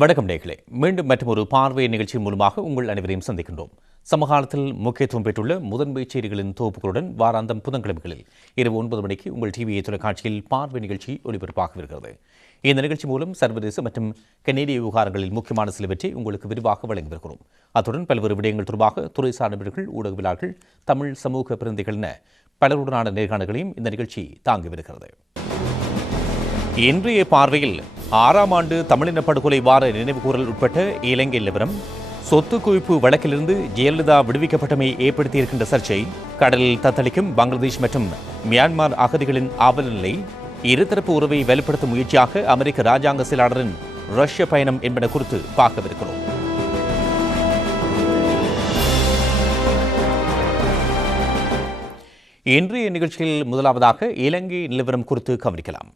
வணக்கம் நேயர்களே, மீண்டும் மற்றொரு பார்வை நிகழ்ச்சி மூலமாக உங்கள் அனைவரையும் சந்திக்கின்றோம். சமகாலத்தில் முக்கியத்துவம் பெற்றுள்ள முதன்மை செய்திகளின் தொகுப்புகளுடன் வாராந்தம் புதன்கிழமைகளில் இரவு 9 மணிக்கு உங்கள் டிவிஏ தொலைக்காட்சியில் பார்வை நிகழ்ச்சி ஒளிபரப்பாகவிருக்கிறது. இந்த நிகழ்ச்சி மூலம் சர்வதேச மற்றும் கனேடிய விவகாரங்களில் முக்கியமான சிலவற்றை உங்களுக்கு விரிவாக வழங்கியிருக்கிறோம். அத்துடன் பல்வேறு விடயங்கள் தொடர்பாக துறை சார்ந்தவர்கள், ஊடகவியலாளர்கள், தமிழ் சமூக பிரதிநிதிகள் என பலருடனான நேர்காணல்களையும் இந்த நிகழ்ச்சி தாங்கி வருகிறது. இன்றைய பார்வையில் 6ஆம் ஆண்டு தமிழின படுகொலை வார நினைவுகூரல் உட்பட்ட இலங்கை நிலவரம், சொத்து குவிப்பு வழக்கிலிருந்து ஜெயலலிதா விடுவிக்கப்பட்டமை ஏற்படுத்தியிருக்கின்ற சர்ச்சை, கடலில் தத்தளிக்கும் பங்களாதேஷ் மற்றும் மியான்மர் அகதிகளின் ஆவல நிலை, இருதரப்பு உறவை வலுப்படுத்தும் முயற்சியாக அமெரிக்க ராஜாங்க செயலாளரின் ரஷ்ய பயணம் என்பன குறித்து பார்க்கவிருக்கிறோம். இன்றைய நிகழ்ச்சியில் முதலாவதாக இலங்கை நிலவரம் குறித்து கவனிக்கலாம்.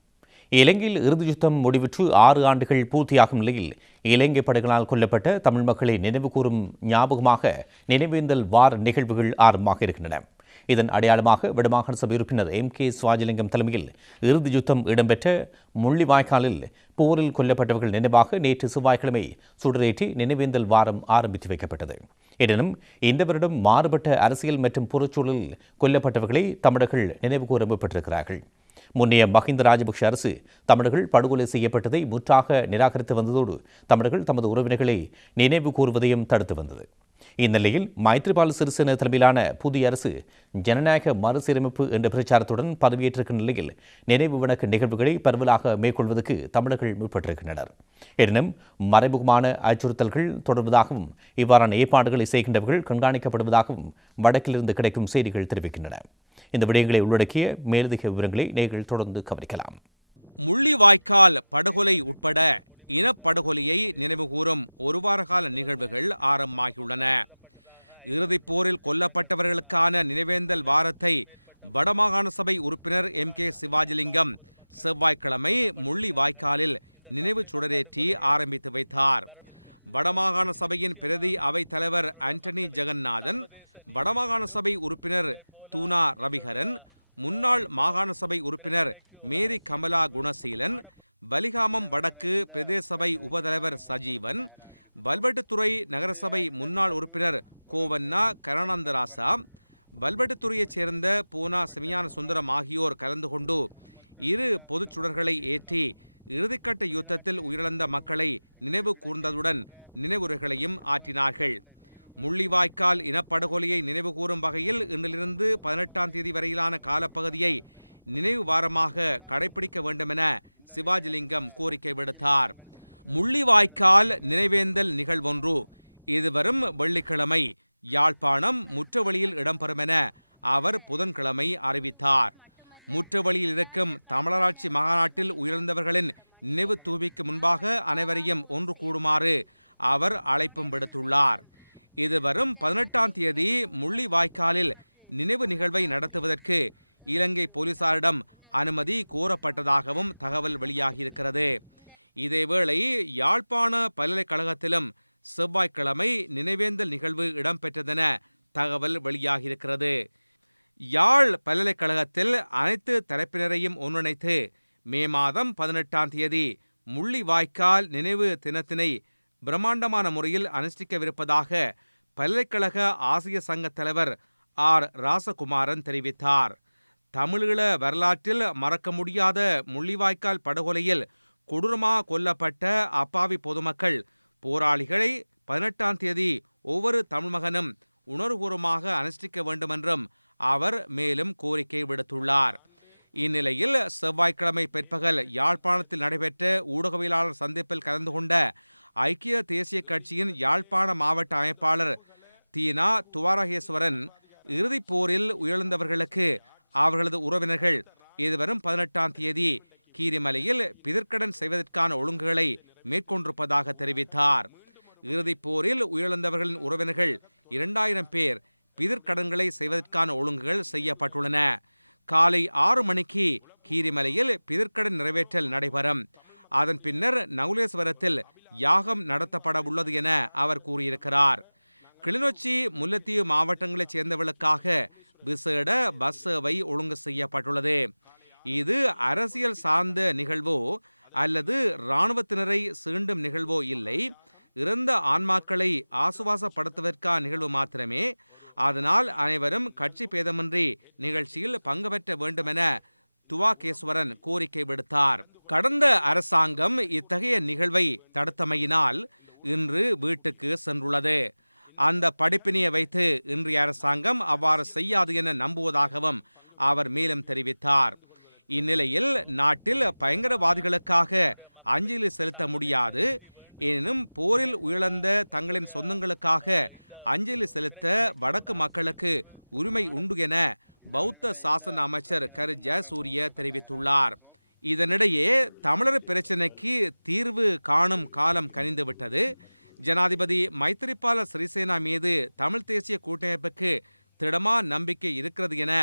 இலங்கையில் இறுதி யுத்தம் முடிவுற்று 6 ஆண்டுகள் பூர்த்தியாகும் நிலையில் இலங்கை படைகளால் கொல்லப்பட்ட தமிழ் மக்களை நினைவுகூரும் ஞாபகமாக நினைவேந்தல் வார நிகழ்வுகள் ஆரம்பமாக இருக்கின்றன. இதன் அடையாளமாக வடமாகாண சபை உறுப்பினர் MK சிவாஜிலிங்கம் தலைமையில் இறுதி யுத்தம் இடம்பெற்ற முள்ளிவாய்க்காலில் போரில் கொல்லப்பட்டவர்கள் நினைவாக நேற்று செவ்வாய்க்கிழமை சுடரேற்றி நினைவேந்தல் வாரம் ஆரம்பித்து வைக்கப்பட்டது. எனினும் இந்த வருடம் மாறுபட்ட அரசியல் மற்றும் புறச்சூழலில் கொல்லப்பட்டவர்களை தமிழர்கள் நினைவுகூர முற்பட்டிருக்கிறார்கள். முன்னைய மஹிந்த ராஜபக்ஷ அரசு தமிழர்கள் படுகொலை செய்யப்பட்டதை முற்றாக நிராகரித்து வந்ததோடு தமிழர்கள் தமது உறவினர்களை நினைவு கூறுவதையும் தடுத்து வந்தது. இந்நிலையில் மைத்ரிபால சிறிசேன தலைமையிலான புதிய அரசு ஜனநாயக மறுசீரமைப்பு என்ற பிரச்சாரத்துடன் பதவியேற்றிருக்கும் நிலையில் நினைவு வணக்க நிகழ்வுகளை பரவலாக மேற்கொள்வதற்கு தமிழர்கள் முற்பட்டிருக்கின்றனர். எனினும் மறைமுகமான அச்சுறுத்தல்கள் தொடர்வதாகவும் இவ்வாறான ஏற்பாடுகளை செய்கின்றவர்கள் கண்காணிக்கப்படுவதாகவும் வடக்கிலிருந்து கிடைக்கும் செய்திகள் தெரிவிக்கின்றன. இந்த விடயங்களை உள்ளடக்கிய மேலதிக விவரங்களை நீங்கள் தொடர்ந்து கவனிக்கலாம். முள்ளிவாய்க்கால் படுகொலை உட்பட இனப்படுகொலையை நினைவுகூரும் ஒரு வார கால நிகழ்வுகள் ஆரம்பமாகியுள்ளன. இறுதிப் போரில் கொல்லப்பட்டவர்களுக்கான நினைவேந்தல் வாரத்தை வடமாகாண சபை உறுப்பினர் MK சிவாஜிலிங்கம் செவ்வாய்க்கிழமை முள்ளிவாய்க்காலில் நினைவு சுடரேற்றி ஆரம்பித்து வைத்தார். வடமாகாண சபையின் பிரதி அவைத் தலைவர் ஆண்டனி ஜெகநாதன், வடமாகாண சபை உறுப்பினர் தூனா ரவிகரன், முன்னாள் மாகாண சபை உறுப்பினர் மேரி கமலா குணசீலன், பலிகாமம் வடக்கு பிரதேச சபை உபதலைவர் சஜீவன், பல்வெட்டுத்துறை நகரசபை முன்னாள் உறுப்பினர் கோவண்ணா கருணானந்தராசா, பல்வெட்டுத்துறையைச் சேர்ந்த பூனா செமியான சுந்தரம் ஆகியோர் கலந்து கொண்டு இரு பொதுச் சுடர்களை ஏற்றி இறுதிக்கட்ட யுத்தத்தில் உயிரிழந்த மக்களை நினைவு கூர்ந்ததுடன் நினைவுரைகளையும் ஆற்றினார்கள். முள்ளிவாய்க்கால் இனப்படுகொலையை நினைவுகூரும் வகையில் இன்றிலிருந்து 18ஆம் தேதி வரையிலான காலப்பகுதியை நினைவு வாரமாக கடைபிடிக்க வேண்டுமென சிவாஜிலிங்கம் கோரிக்கை விடுத்தார். முள்ளிவாய்க்கால் நினைவேந்தல் நிகழ்வொன்று இதுவரும் வெள்ளிக்கிழமை யாழ்ப்பாணம் முற்றவழியில் இடம்பெறும் என அவர் புதன்கிழமை அறிவித்தார். முற்றவழியில் இருக்கும் தமிழராட்சி மாநாட்டில் உயிர்ந்தவர்களின் நினைவு தூவிக்கு முன்பாக அனைவரையும் ஒன்று கூடுமாறு அவர் அழைப்பும் விடுத்துள்ளார். இதுவரும் 18ஆம் தேதி முள்ளிவாய்க்காலில் நினைவு நிகழ்வை நடத்துவதற்கு இலங்கை போலீசாரிடம் அனுமதி கோரப்பட்டதாகவும் தகவல் வெளியாகியிருக்கிறது. இதேவேளை யாழ்ப்பாண பல்கலைக்கழகத்திலும் செவ்வாய்க்கிழமை நினைவேந்தல் நிகழ்வு இடம்பெற்றதென தகவல் வெளியாகியிருக்கிறது. யாழ் பல்கலைக்கழகத்தில் அனைத்து தரப்பினரையும் ஒன்றிணைத்து மே மாதம் 18ஆம் தேதி முள்ளிவாய்க்கால் நினைவு தினத்தினை பிரம்மாண்டமான முறையில் அனுஷ்டிக்கவிருப்பதாக பல்கலைக்கழக ஆசிரியர் சங்க தலைவர் R ராசகுமாரன் தெரிவித்தார். தமிழீழ வரலாற்றில் மறக்க முடியாத முள்ளிவாய்க்கால் படுகொலையில் கொடூரமாக கொல்லப்பட்ட அப்பாவி பொதுமக்கள் போராளிகளை 18ஆம் தேதி ஒவ்வொரு தமிழ் மகனும் உணர்வுபூர்வமாக அனுஷ்டிக்க வேண்டுமென்றும் அவர் மேலும் கோரிக்கை விடுத்துள்ளார். இந்நிலையில் செவ்வாய்க்கிழமை பிற்பகல் யாழ்ப்பாணத்தில் நடைபெற்ற ஊடகவியலாளர் சந்திப்பில் கலந்து கொண்ட ஐக்கிய தேசிய கட்சியின் யாழ்ப்பாண மாவட்ட அமைப்பாளர் தீனா துவாரகேஸ்வரன், இறுதிப் போரில் உயிரிழந்தவர்களுக்கு அவர்களது உறவினர்கள் இதுவரும் 18ஆம் தேதி கீரிமலையில் பிதிர்க்கடன் செய்வதற்கான ஒழுங்குகளை மேற்கொண்டிருப்பதாக தெரிவித்தார். இறுதிப் போரில் உயிரிழந்தவர்களின் உறவினர்கள் 2000 பேர் பிதிர்க்கடன்களை செய்வதற்கான ஒழுங்குகள் செய்யப்பட்டுள்ளன. காலை 6 மணிக்கு கீரிமலையில் பிதிர்க்கடன் நிறைவேற்றல் நடைபெறும். அதன் பின்னர் நகுலேஸ்வரத்தில் யாகம் நடத்தப்பட உள்ளது என அவர் கூறியிருக்கிறார். கிளிநொச்சி, முல்லைத்தீவு மாவட்டங்களைச் சேர்ந்தவர்களுக்காக விசேட பஸ் சேவை ஒழுங்கு செய்யப்பட்டுள்ளது. இது அரசியல் சார்ந்த நிகழ்வோ அல்லது இராணுவத்தினரை சீண்டும் நிகழ்வோ இல்லை. இறந்த ஆன்மாக்களை ஆசுவாசப்படுத்துவதற்கான நிகழ்வு மாத்திரமே. அதனால் அனைவரும் கட்சி பேதமின்றி நிகழ்ச்சியில் பங்கு பெற்ற வேண்டுமென துவாகேஸ்வரன் கோரிக்கை விடுத்தார். கடந்த அரசாங்கம் இத்தகைய நிகழ்வை தடுத்தமையினால் இன்று வீட்டுக்கு சென்றுள்ளது. அந்த படிப்பினையை வைத்து இன்றைய அரசாங்கம் அவ்வாறு செய்யாது என நம்புவதாகவும் அவர் மேலும் தெரிவித்தார். இந்நிலையில் நாட்டில் பயங்கரவாதிகளுக்காக அஞ்சலி செலுத்த முடியாது, எனினும் போரில் உயிரிழந்த தங்களின் சொந்தங்களுக்காக அஞ்சலி செலுத்த வடக்கு மக்களுக்கு உரிமை உண்டு என பௌத்த சாசன அமைச்சர் கரு ஜெயசூரிய தெரிவித்துள்ளார். இதனிடையே தமிழர் பிரச்சினைக்கு தீர்வு காணும் காலம் கனிந்துவிட்டது. ஜனாதிபதி மைத்திரிபால சிறிசேனா மீது தமிழ் தேசிய கூட்டமைப்புக்கு திடமா நம்பிக்கை இருக்கிறது என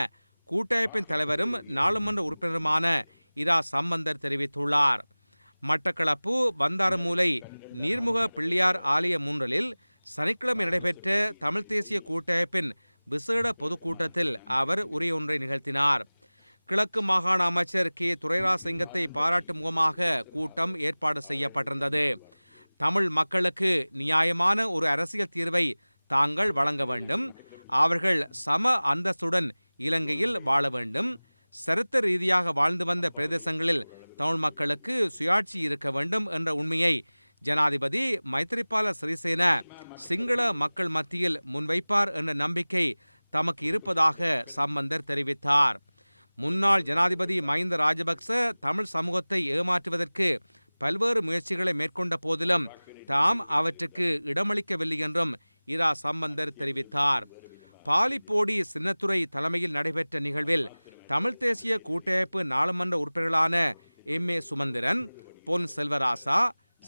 கூட்டமைப்பின் தலைவரும் நாடாளுமன்ற உறுப்பினருமான இரா சம்பந்தர் தெரிவித்துள்ளார். மட்டக்களப்பு வந்தாரமூலை நீர்முக பிள்ளையார் ஆலய முன்றலில் சனிக்கிழமை நடைபெற்ற தமிழ் தேசிய கூட்டமைப்பின் விசேட பொதுக்கூட்டத்தில் அவர் உரையொன்றை நிகழ்த்தினார். கிழக்கு மாகாண அமைச்சர் கே துரைராசிங்கத்தை பாராட்டும் முகமாக கூட்டம் ஏற்பாடு செய்யப்பட்டிருந்தது. தமிழ் மக்களுக்கு நியாயமான ஒரு அரசியல் தீர்வை தாங்கள் வழங்க வேண்டும், அவர்கள் சம அந்தஸ்துடன் இலங்கையில் வாழ வேண்டும், சரித்திர ரீதியாக வாழ்ந்து வந்த பிரதேசங்களில் தமிழ் மக்களுக்கு சுயாட்சி இருக்க வேண்டும் என்ற உண்மையை ஜனாதிபதி மைத்திரிபால சிறிசேன சிங்கள மக்கள் மத்தியில் முன்வைப்பார் என்ற நம்பிக்கை தமக்கு இருப்பதாக சம்பந்தர் தெரிவித்தார். முன்னாள் ஜனாதிபதி மஹிந்த ராஜபக்ச தமிழ் சமூகத்தை ஏமாற்றுவதற்கு பல்வேறு முயற்சிகளை மேற்கொண்ட போதிலும் தாம் அவற்றுக்கு இடமளிக்கவில்லை என்றும் இரா சம்பந்தர் தெரிவித்தார். பாலிப்போடி சின்னத்துரை தலைமையில் நடைபெற்ற நிகழ்வில் தமிழ் தேசிய கூட்டமைப்பு நாடாளுமன்ற உறுப்பினர்களான எம்.ஏ. சுமந்திரன், பொன் செல்வராசா,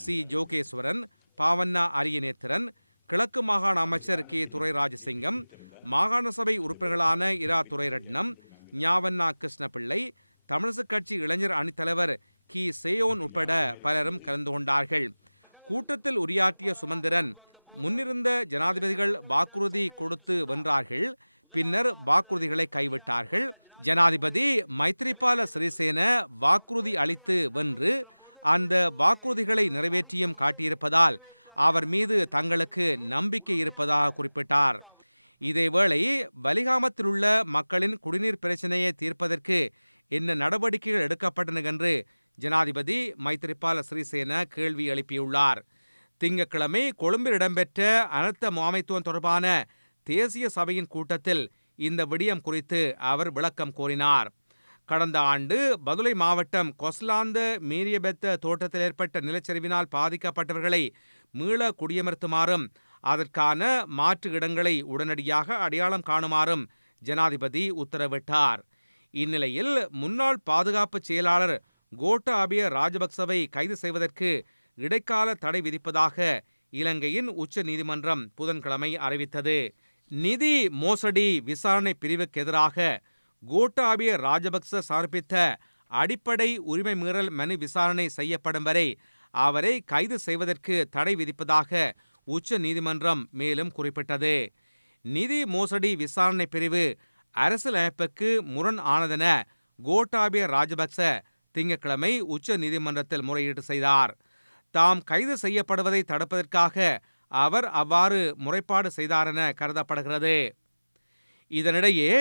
சி ஜோகேஸ்வரன், பாவண்ணா அரியநேத்திரன், கிழக்கு மாகாண அமைச்சர் கே துரைராஜசிங்கம், மாகாண சபை உறுப்பினர்களான இரா துரைரட்னம், ஞாவண்ணா கிருஷ்ணபிள்ளை, தமிழரசு கட்சி இளைஞர் அணித்தலைவர் கி சேயோன் உட்பட பலரும் கலந்து கொண்டார்கள். கூட்டத்தில் உரையாற்றிய சுமந்திரன், முன்னிருந்த ஜனாதிபதிகள் வாக்குறுதி கொடுத்து வென்றார்கள், பின்னர் வாக்குறுதிகளை கைவிட்டார்கள். ஜனாதிபதி மைத்திரிபால சிறிசேன வாக்குறுதி அளித்து வென்று அந்த வாக்குறுதிகளை நிறைவேற்றியும் காட்டியிருப்பதால் அவர் மீது தங்களுக்கு நம்பிக்கை இருப்பதாக குறிப்பிட்டார். இதேவேளை வலிகாமத்தில் உள்ள மக்களின் குடிநீர் பிரச்சினையை தீர்ப்பதற்கு என்ன நடவடிக்கைகள் எடுக்கப்பட்டன என்று ஜனாதிபதி மைத்திரிபால சிறிசேன கேள்வி எழுப்பியுள்ளார். திங்கட்கிழமை கொழும்பில் இடம்பெற்ற அனர்த்த முகாமைத்துவம் தொடர்பான தேசிய சபையின் கூட்டத்தில் இந்த விடயம் குறித்து அவர் விளக்கம் கோரினார். கடந்த ஆண்டு பதுளை மாவட்டம் கொஸ்லாந்த மீரியபெத்த தோட்டத்தில் ஏற்பட்ட நிலச்சரிவினால் பாதிக்கப்பட்டவர்களை மீள குடியமர்த்துமாறும் அதற்கான மாற்று இடங்களை உடனடியாக அடையாளம் காணுமாறும் ஜனாதிபதி உத்தரவிட்டார். இந்நிலையில் முன்னாள் பாதுகாப்பு செயலாளர் கோட்டாபய ராஜபக்சவை கைது செய்வதற்கு இடைக்கால தடை விதிப்பதாக இலங்கையின் உச்ச நீதிமன்றம் புதன்கிழமை அறிவித்தது. நிதி மோசடி விசாரணை பிரிவுக்கு எதிராக கோட்டாபய ராஜபக்ச சமர்ப்பித்த அடிப்படை உரிமை மீறல் மனு விசாரணை செய்யப்படும் வரை அவரை கைது செய்வதற்கு தடை விதிப்பதாக உச்ச நீதிமன்றம் மேலும் குறிப்பிட்டது. நிதி மோசடி விசாரணை பிரிவு அரசியலமைப்புக்கு முரண் ஆனதென கோட்டாபய ராஜபக்ச திங்கட்கிழமை உச்ச நீதிமன்றத்தில் முறையீடு செய்தார். தாம் கைது செய்யப்படுவதை தடுப்பதற்காக அவர் அவ்வாறு முறைப்பாடு செய்தாரென கருதப்படுகிறது. இதனிடையே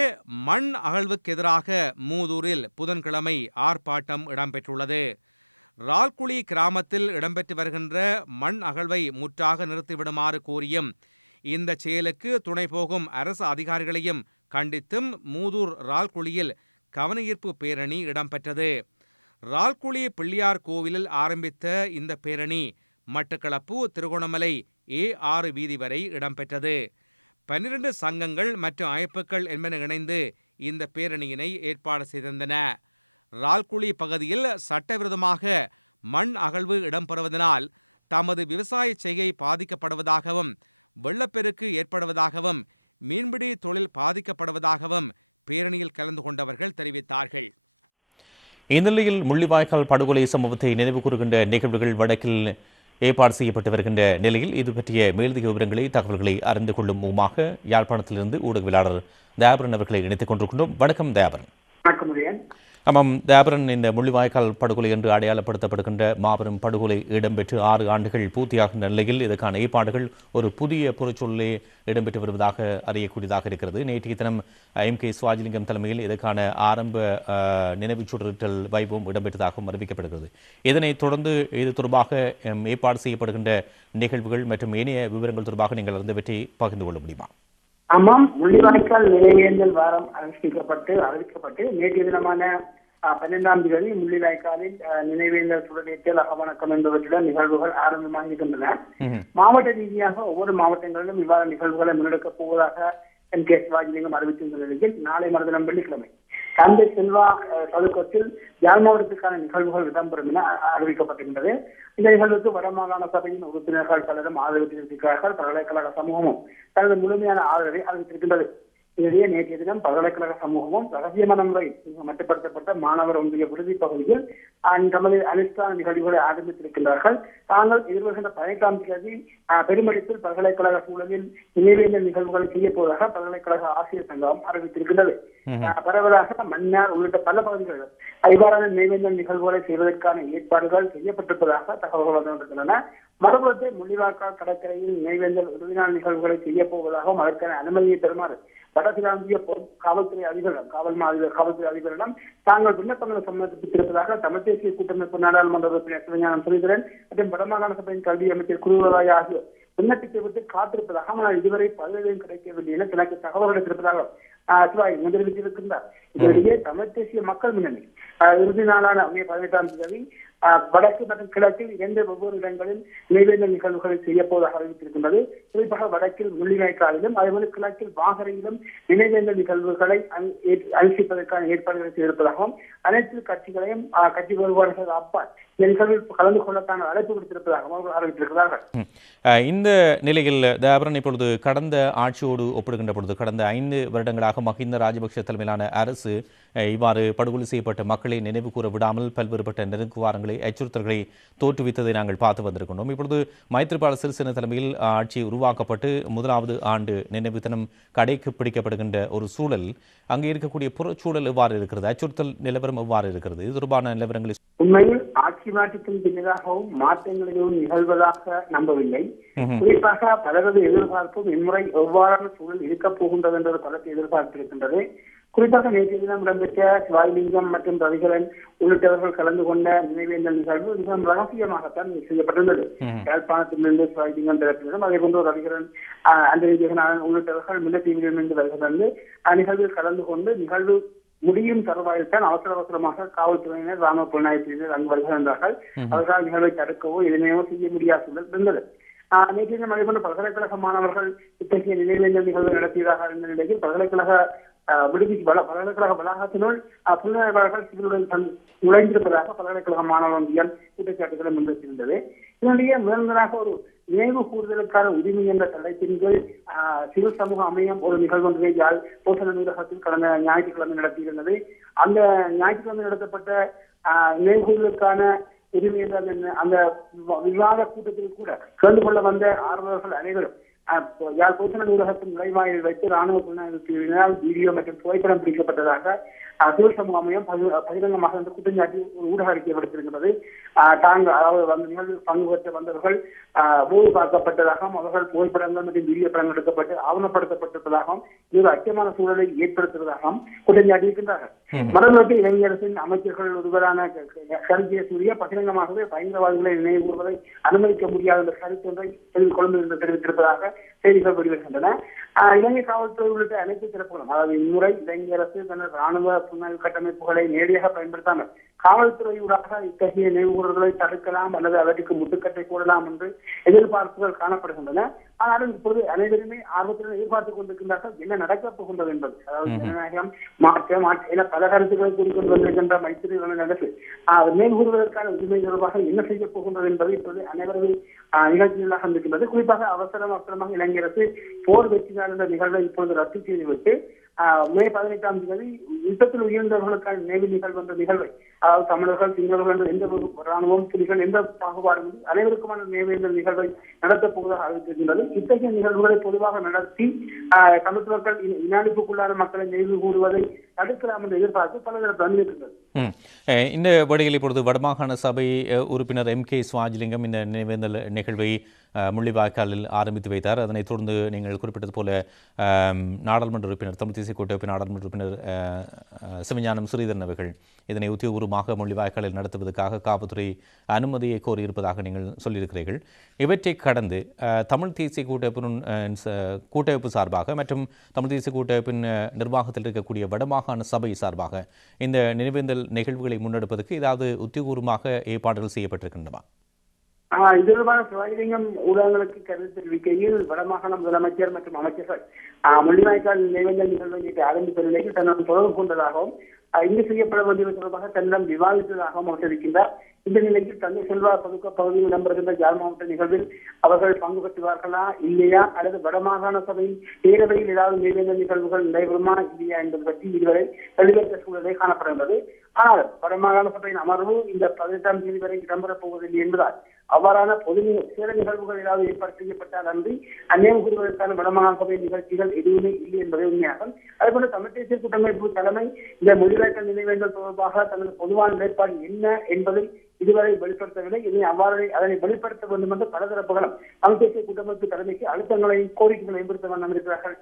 மண் அகழ்வுக்கு எதிராக மூதூரில் புதன்கிழமை ஆர்ப்பாட்டம் இடம்பெற்றுள்ளது. ரால்குழி கிராமத்தில் இடம்பெற்று வருகின்ற மண் அகழ்வை முற்றாக நிறுத்திவிடுமாறு கோரியும் இந்த செயலுக்கு துணை போகும் அரசு அதிகாரிகளையும் கண்டித்தும் மூதூர் ரால்குழியில் கவனஈர்ப்பு பேரணி இடம்பெற்றது. ரால்குழி பிள்ளையார் கோவிலில் ஆரம்பித்த இந்த பேரணி மட்டக்களப்பு திருகோணமலை A6 வீதி வரை இடம்பெற்றது. 12 சங்கங்கள் மற்றும் அமைப்புகள் என்பன இணைந்து இந்த பேரணியினை ஏற்பாடு செய்திருந்தன. ரால்குழி பகுதியில் சட்டவிரோதமாக மண் அகழ்வு இடம்பெறுவதனால் தமது விவசாய செய்கை பாதிக்கப்படுவதாகவும் வெள்ளப்பெருக்கு ஏற்படுவதாகவும் மீன்பிடி தொழில் பாதிக்கப்படுவதாகவும் பேரணியில் கலந்து கொண்டவர்கள் தெரிவித்தார்கள். இந்நிலையில் முள்ளிவாய்க்கால் படுகொலை சம்பவத்தை நினைவு கூறுகின்ற நிகழ்வுகள் வடக்கில் ஏற்பாடு செய்யப்பட்டு வருகின்ற நிலையில் இது பற்றிய மேலதிக விவரங்களை தகவல்களை அறிந்து கொள்ளும் முகமாக யாழ்ப்பாணத்திலிருந்து ஊடகவியலாளர் தயாபரன் அவர்களை இணைத்துக் கொண்டிருக்கின்றோம். வணக்கம் தயாபரன். ஆமாம் தேபரன், இந்த முள்ளிவாய்க்கால் படுகொலை என்று அடையாளப்படுத்தப்படுகின்ற மாபெரும் படுகொலை இடம்பெற்று 6 ஆண்டுகள் பூர்த்தியாகும் நிலையில் இதற்கான ஏற்பாடுகள் ஒரு புதிய பொருச்சொல்லே இடம்பெற்று வருவதாக அறியக்கூடியதாக இருக்கிறது. நேற்றைய தினம் MK சுவாஜிலிங்கம் தலைமையில் இதற்கான ஆரம்ப நினைவுச் சுடரிட்டல் வைபவம் இடம்பெற்றதாகவும் அறிவிக்கப்படுகிறது. இதனைத் தொடர்ந்து இது தொடர்பாக ஏற்பாடு செய்யப்படுகின்ற நிகழ்வுகள் மற்றும் ஏனைய விவரங்கள் தொடர்பாக நீங்கள் அறிந்தவற்றை பகிர்ந்து கொள்ள முடியுமா? ஆமாம், முள்ளிவாய்க்கால் நினைவேந்தல் வாரம் அறிவிக்கப்பட்டு நேற்றைய தினமான 12ஆம் தேதி முள்ளிவாய்க்காலில் நினைவேந்தல் சுடரேற்றல் அகவணக்கம் என்பவற்றுடன் நிகழ்வுகள் ஆரம்பமாகின்றன. மாவட்ட ரீதியாக ஒவ்வொரு மாவட்டங்களிலும் இவ்வாறு நிகழ்வுகளை முன்னெடுக்கப் போவதாக MK சிவாஜிலிங்கம் அறிவித்திருந்த நிலையில் நாளை மறுதினம் வெள்ளிக்கிழமை தந்தை செல்வா சதுக்கத்தில் யாழ் மாவட்டத்திற்கான நிகழ்வுகள் இடம்பெறும் என அறிவிக்கப்பட்டிருந்தது. இந்த நிகழ்வுக்கு வடமாகாண சபையின் உறுப்பினர்கள் பலரும் ஆதரவு தெரிவித்திருக்கிறார்கள். பல்கலைக்கழக சமூகமும் தனது முழுமையான ஆதரவை அறிவித்திருக்கின்றது. இதனிடையே நேற்றைய தினம் பல்கலைக்கழக சமூகமும் ரகசியமான முறை மட்டுப்படுத்தப்பட்ட மாணவர் ஒன்றிய விடுதி பகுதியில் தமது அனுஷ்டான நிகழ்வுகளை ஆரம்பித்திருக்கின்றார்கள். தாங்கள் எதிர்வருகின்ற 18ஆம் தேதி பெருமடிப்பில் பல்கலைக்கழக சூழலில் நினைவேந்தல் நிகழ்வுகளை செய்ய போவதாக பல்கலைக்கழக ஆசிரியர் சங்கம் அறிவித்திருக்கின்றது. பரவலாக மன்னார் உள்ளிட்ட பல பகுதிகளில் இவ்வாறான நினைவேந்தல் நிகழ்வுகளை செய்வதற்கான ஏற்பாடுகள் செய்யப்பட்டிருப்பதாக தகவல்கள் வந்திருக்கின்றன. மறுபுறத்தை முள்ளிவாய்க்கால் கடற்கரையில் நினைவேந்தல் இறுதி நாள் நிகழ்வுகளை செய்ய போவதாகவும் அதற்கான அனுமதியை பெறுமாறு வடகிழந்திய காவல்துறை அதிபரிடம் தாங்கள் விண்ணப்பங்களை சமர்ப்பித்திருப்பதாக தமிழ் தேசிய கூட்டமைப்பு நாடாளுமன்ற உறுப்பினர் சிவஞானம் சுரேந்திரன் மற்றும் வடமாகாண சபையின் கல்வி அமைச்சர் குருவராய் ஆகியோர் விண்ணப்பித்து விட்டு காத்திருப்பதாக ஆனால் இதுவரை பதிலையும் கிடைக்கவில்லை என தனக்கு தகவல் கிடைத்திருப்பதாக சிவாய் தெரிவித்திருக்கின்றார். இதனிடையே தமிழ் தேசிய மக்கள் முன்னணி இறுதி நாளான மே 18ஆம் தேதி வடக்கு மற்றும் கிழக்கில் 2 வெவ்வேறு இடங்களில் நினைவேந்தல் நிகழ்வுகளை செய்யப்போவதாக அறிவித்திருக்கின்றது. குறிப்பாக வடக்கில் முள்ளிவாய்க்காலிலும் அதேபோல கிழக்கில் வாகரையிலும் நினைவேந்தல் நிகழ்வுகளை அனுஷ்டிப்பதற்கான ஏற்பாடுகளை செய்திருப்பதாகவும் அனைத்து கட்சிகளையும் கட்சி வேறுபாடுகள் அப்பால் இந்த நிகழ்வில் கலந்து கொள்ளத்தான அழைப்பு விடுத்திருப்பதாகவும் அவர்கள் அறிவித்திருக்கிறார்கள். இந்த நிலையில் தேபரன், இப்பொழுது கடந்த ஆட்சியோடு ஒப்பிடுகின்ற பொழுது கடந்த 5 வருடங்களாக மஹிந்த ராஜபக்ஷ தலைமையிலான அரசு இவ்வாறு படுகொலை செய்யப்பட்ட மக்களை நினைவு கூற விடாமல் பல்வேறுபட்ட நெருக்குவாரங்களை அச்சுறுத்தல்களை தோற்றுவித்ததை நாங்கள் பார்த்து வந்திருக்கின்றோம். இப்பொழுது மைத்ரிபால சிறிசேன தலைமையில் ஆட்சி உருவாக்கப்பட்டு 1வது ஆண்டு நினைவு தினம் கடைக்கு பிடிக்கப்படுகின்ற ஒரு சூழல், அங்கே இருக்கக்கூடிய புறச்சூழல் எவ்வாறு இருக்கிறது, அச்சுறுத்தல் நிலவரம் எவ்வாறு இருக்கிறது, இது தொடர்பான நிலவரங்களை உண்மையில் ஆட்சி மாற்றத்தின் பின்னதாகவும் மாற்றங்களிலும் நிகழ்வதாக நம்பவில்லை. குறிப்பாக பலரது எதிர்பார்ப்பும் இம்முறை எவ்வாறான சூழல் இருக்கப் போகின்றது என்ற பலத்தை எதிர்பார்த்திருக்கின்றது. குறிப்பாக நேற்றைய தினம் இடம்பெற்ற சிவாய்லிங்கம் மற்றும் ரவிகரன் உள்ளிட்டவர்கள் கலந்து கொண்ட நினைவேந்தல் நிகழ்வு மிகவும் ரகசியமாகத்தான் செய்யப்பட்டிருந்தது. யாழ்ப்பாணத்திலிருந்து சிவாய்லிங்கம் தரப்பினரும் அதே போன்று ரவிகரன் அந்தரி ஜெகநாதன் உள்ளிட்டவர்கள் முல்லைத்தீவிலிருந்து வருகிறது நிகழ்வில் கலந்து கொண்டு நிகழ்வு முடியும் தருவாயில் தான் அவசரமாக காவல்துறையினர் ராணுவ புலனாய்வு பிரிவினர் அங்கு வருகின்றார்கள். அவர்களால் நிகழ்வை தடுக்கவோ எதனையோ செய்ய முடியாத சூழல் இருந்தது. நேற்று தினம் அதேபோன்று பல்கலைக்கழக மாணவர்கள் இத்தகைய நினைவேந்தல் நிகழ்வு நடத்தியதாக இருந்த நிலையில் பல்கலைக்கழக வளாகத்தினுள் புலனாய்வாளர்கள் சிவிலுடன் நுழைந்திருப்பதாக பல்கலைக்கழக மாணவர் ஒன்றியம் குற்றச்சாட்டுகளை முன்வைத்திருந்தது. இதனுடைய முதன்முதலாக ஒரு நினைவு கூறுதலுக்கான உரிமை என்ற தலைப்பின் கீழ் சிவில் சமூக அமையம் ஒரு நிகழ்வு ஒன்றை யாழ் போசன நூலகத்தில் கடந்த ஞாயிற்றுக்கிழமை நடத்தியிருந்தது. அந்த ஞாயிற்றுக்கிழமை நடத்தப்பட்ட நினைவு கூறுதலுக்கான உரிமை அந்த விவாத கூட்டத்தில் கூட கலந்து கொள்ள வந்த ஆர்வலர்கள் அனைவரும் யாழ் போசன நூலகத்தின் நுழைவாயில் வைத்து ராணுவ புலனாய்வு பிரிவினால் வீடியோ மற்றும் புகைப்படம் பிடிக்கப்பட்டதாக சிவில் சமூக அமையம் பகிரங்கமாக குற்றஞ்சாட்டி ஒரு ஊடக அறிக்கை விடுத்திருக்கிறது. தாங்கள் அதாவது அந்த நிகழ்வில் பங்கு பெற்ற வந்தவர்கள் போது பார்க்கப்பட்டதாகவும் அவர்கள் புகைப்படங்கள் மற்றும் வீடியோ படங்கள் எடுக்கப்பட்டு ஆவணப்படுத்தப்பட்டிருப்பதாகவும் இது ஒரு அச்சமான சூழலை ஏற்படுத்துவதாகவும் குற்றஞ்சாட்டியிருக்கின்றார்கள். மறுநாட்டு இளைஞரசின் அமைச்சர்கள் ஒருவரான கருஜிய சூரிய பகிரங்கமாகவே பயங்கரவாதிகளை நினைவு கூறுவதை அனுமதிக்க முடியாத என்ற கருத்து ஒன்றை கொழும்பில் தெரிவித்திருப்பதாக செய்திகள் வெளிவருகின்றன. இலங்கை காவல்துறை உள்ளிட்ட அனைத்து தரப்புகளும் அதாவது இம்முறை இலங்கை அரசு தனது ராணுவ புலனாய்வு கட்டமைப்புகளை நேரடியாக பயன்படுத்தாமல் காவல்துறையூடாக இத்தகைய நினைவுகூறல்களை தடுக்கலாம் அல்லது அதற்கு முட்டுக்கட்டை போடலாம் என்று எதிர்பார்ப்புகள் காணப்படுகின்றன. ஆனாலும் இப்போது அனைவருமே ஆர்வத்துடன் எதிர்பார்த்துக் கொண்டிருக்கின்றார்கள் என்ன நடக்கப் போகின்றது என்பது. அதாவது ஜனநாயகம் மாற்றம் என பல கருத்துக்களை கூறிக்கொண்டு வந்திருக்கின்ற மைத்திரி அரசு மேற்கூறுவதற்கான உரிமை தொடர்பாக என்ன செய்ய போகின்றது என்பது இப்போது அனைவரது நிகழ்ச்சிகளாக இருக்கின்றது. குறிப்பாக அவசரமாக இலங்கை அரசு போர் வெற்றி நாள் என்ற நிகழ்வை இப்போது ரத்து செய்துவிட்டு மே 18ஆம் தேதி யுத்தத்தில் உயர்ந்தவர்களுக்கான நினைவு நிகழ்வு என்ற நிகழ்வை அதாவது தமிழர்கள் சிங்களர்கள் என்ற எந்த ராணுவம் புலிகள் எந்த பாகுபாடும் அனைவருக்குமான நினைவேந்தல் நிகழ்வை நடத்தப் போவதாக அறிவித்திருக்கின்றது. இத்தகைய நிகழ்வுகளை பொதுவாக நடத்தி தமிழ் மக்கள் இனஅழிப்புக்குள்ளான மக்களை நினைவு கூறுவதை தடுக்கலாம் என்ற எதிர்பார்ப்பு பலதரப்பு வந்திருக்கிறது. இந்த வழியில் இப்பொழுது வடமாகாண சபை உறுப்பினர் MK ஸ்வாஜிலிங்கம் இந்த நினைவேந்தல் நிகழ்வை முள்ளிவாய்க்காலில் ஆரம்பித்து வைத்தார். அதனைத் தொடர்ந்து நீங்கள் குறிப்பிட்டது போல நாடாளுமன்ற உறுப்பினர் தமிழ் தேசிய கூட்டமைப்பின் நாடாளுமன்ற உறுப்பினர் சிவஞானம் ஸ்ரீதரன் அவர்கள் இதனை உத்தியோகபூர்வமாக முள்ளிவாய்க்காலில் நடத்துவதற்காக காவல்துறை அனுமதியை கோரியிருப்பதாக நீங்கள் சொல்லியிருக்கிறீர்கள். இவற்றை கடந்து தமிழ் தேசிய கூட்டமைப்பு சார்பாக மற்றும் தமிழ் தேசிய கூட்டமைப்பின் நிர்வாகத்தில் இருக்கக்கூடிய வடமாகாண சபை சார்பாக இந்த நினைவேந்தல் நிகழ்வுகளை முன்னெடுப்பதற்கு ஏதாவது உத்தியோகபூர்வமாக ஏற்பாடுகள் செய்யப்பட்டிருக்கின்றன? இது தொடர்பான சிவாஜிலிங்கம் ஊடகங்களுக்கு கருத்து தெரிவிக்கையில் வடமாகாண முதலமைச்சர் மற்றும் அமைச்சர்கள் முள்ளிவாய்க்கால் நினைவேந்தல் நிகழ்வை நேற்று ஆரம்பித்த நிலையில் தன்னுடன் தொடர்பு கொண்டதாகவும் இங்கு செய்யப்பட வேண்டியது தொடர்பாக தன்னிடம் விவாதித்ததாகவும் அவர் தெரிவிக்கின்றார். இந்த நிலையில் தந்தை செல்வா பதுக்க பகுதியில் இடம்பெறுகின்ற யாழ் மாவட்ட நிகழ்வில் அவர்கள் பங்கு பெற்றுவார்களா இல்லையா அல்லது வடமாகாண சபை பேரவையில் ஏதாவது நினைவேந்தல் நிகழ்வுகள் நடைபெறுமா இல்லையா என்பது பற்றி இதுவரை தெளிவற்ற சூழலை காணப்படுகின்றது. ஆனால் வடமாகாண சபையின் அமர்வு இந்த 18ஆம் தேதி வரை இடம்பெறப் போவதில்லை என்பதால் அவ்வாறான பொது சேர நிகழ்வுகள் ஏதாவது ஏற்பாடு செய்யப்பட்டால் அன்றி அந்நியம் கூறுவதற்கான வடமாகாண சபை நிகழ்ச்சிகள் எதுவுமே இல்லை என்பதை உண்மையாகும். அதேபோல தமிழ் தேசிய கூட்டமைப்பு தலைமை இந்த மொழிவாய்க்கால் நினைவேந்தல் தொடர்பாக தனது பொதுவான நிலைப்பாடு என்ன என்பதை இதுவரை வெளிப்படுத்தவில்லை. இனி அவ்வாறு அதனை வெளிப்படுத்த வேண்டும் என்று பலதரப்புகளும் தமிழ் தேசிய கூட்டமைப்பு தலைமைக்கு அழுத்தங்களையும் கோரிக்கைகளை ஏற்படுத்த வண்ணம் இருக்கிறார்கள்.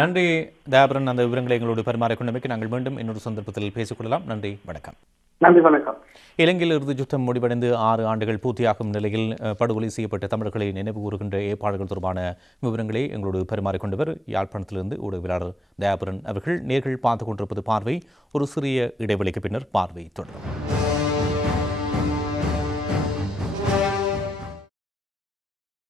நன்றி தயாபரன். அந்த விவரங்களை எங்களோடு பரிமாறிக்கொண்டமைக்கு நாங்கள் மீண்டும் இன்னொரு சந்தர்ப்பத்தில் பேசிக்கொள்ளலாம். நன்றி, வணக்கம். நன்றி, வணக்கம். இலங்கையில் இறுதி யுத்தம் முடிவடைந்து 6 ஆண்டுகள் பூர்த்தியாகும் நிலையில் படுகொலை செய்யப்பட்ட தமிழர்களை நினைவு கூறுகின்ற ஏற்பாடுகள் தொடர்பான விவரங்களை எங்களோடு பரிமாறிக்கொண்டவர் யாழ்ப்பாணத்திலிருந்து ஊடகவியலாளர் தயாபரன் அவர்கள். நேர்கள் பார்த்துக் கொண்டிருப்பது பார்வை. ஒரு சிறிய இடைவெளிக்கு பின்னர் பார்வை தொடரும்.